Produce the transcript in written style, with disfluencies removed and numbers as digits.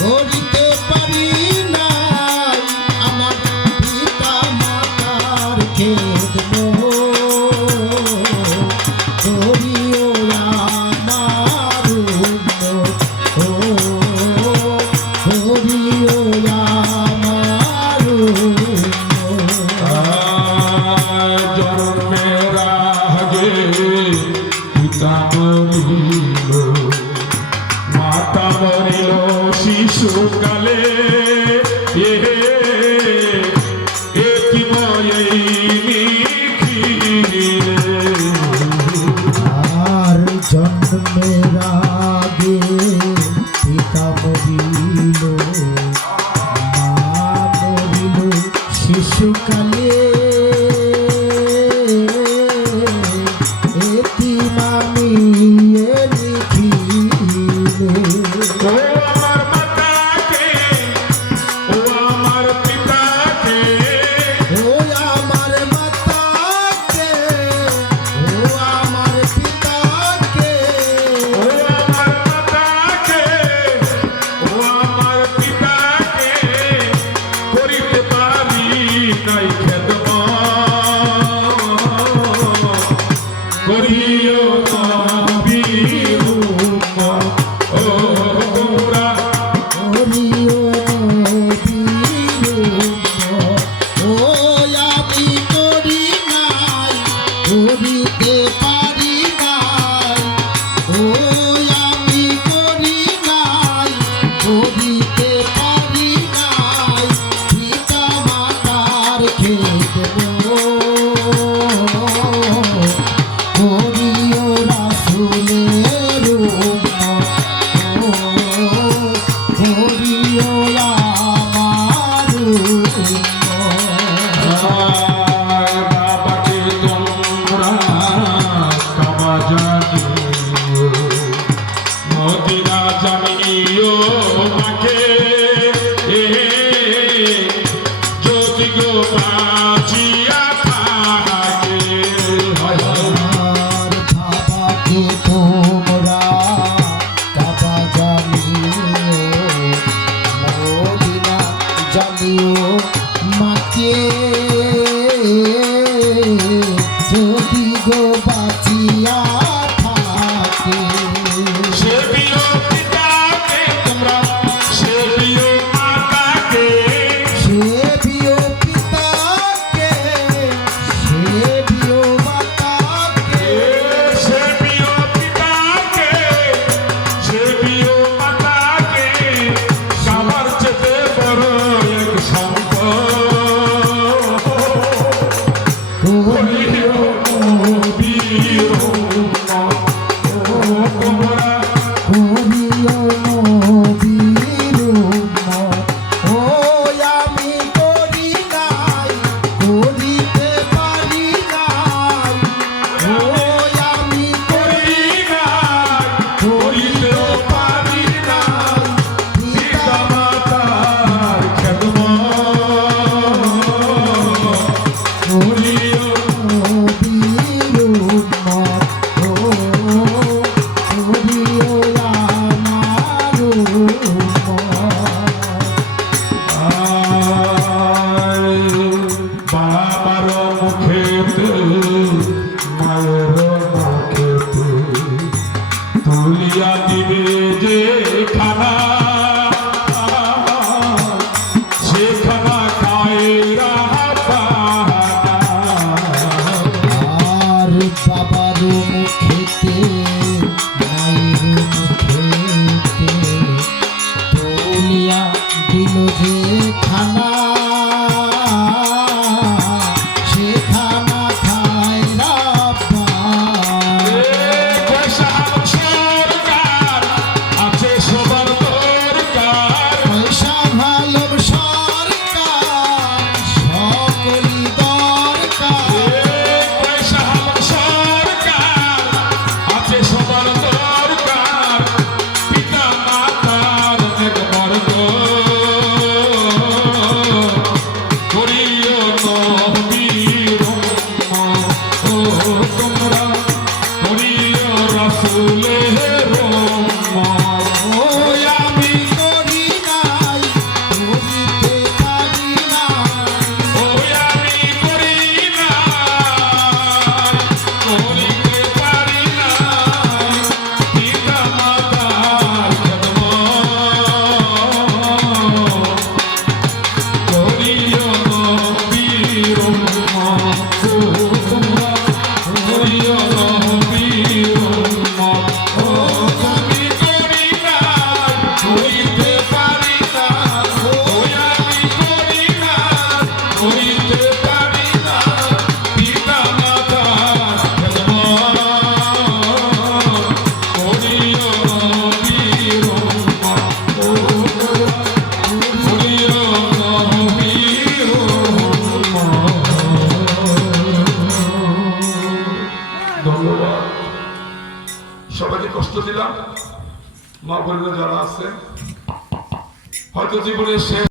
করিতে পারি নাই আমার পিতা মাতার খেদমত করিও আমার উম্মত ও করিও আমার জন্মের আগে পিতা মরিল, মাতা মরিল শিশুকালে, আর জন্মের আগে পিতা মরিল, মা মরিল শিশুকালে, এতিম আমি লিখিলে। আমার মাতাকে, ও আমার পিতাকে, ও আমার মাতাকে, ও আমার পিতাকে, ও আমার মাতাকে, ও আমার পিতাকে করিতে পারি নাই খেদমত, করিও নবীর উম্মত, ও তোমরা করিও নবীর উম্মত। ও আমি করি নাই, করিতে পারি নাই, ও আমি করি নাই, করিতে পারি নাই পিতা মাতার খেদমত করিও রাসূলের উম্মত ও করিও আমার উম্মত। বাবাকে তোমরা কাবা জানিও, মদিনা জানিও মাকে, যদি গো বাঁচিয়া থাকে। আর বাবাকে তোমরা কাবা জানিও, মদিনা জানিও মাকে, যদি গো বাঁচিয়া থাকে। সেবিও পিতাকে তোমরা, সেবিও মাতাকে, সেবিও পিতাকে, সেবিও মাতাকে, সেবিও পিতাকে, সেবিও মাতাকে, সবার চেয়ে বড় এক সম্পদ করিও নবীর উম্মত, ও তোমরা করিও নবীর উম্মত। ও আমি করি নাই, করিতে পারি নাই, ও আমি করি নাই, করিতে পারি নাই পিতা মাতার খেদমত, করিও নবীর উম্মত ও করিও আমার উম্মত। বাবার মুখেতে, মায়ের মুখেতে তুলিয়া দিবে যে খানা, সে খানা খায় রাহাতানা। আর বাবার মুখেতে, মায়ের মুখেতে তুলিয়া দিল যে খানা, সে খানা খায় রাব্বানা। পয়সা সরকার আছে সবার দরকার, পয়সা ভালো সরকার সকলই দরকার। পয়সা সরকার আছে সবার দরকার, পিতা মাতার নেক মর্দ নগরীরা যারা আছে হয়তো জীবনের শেষ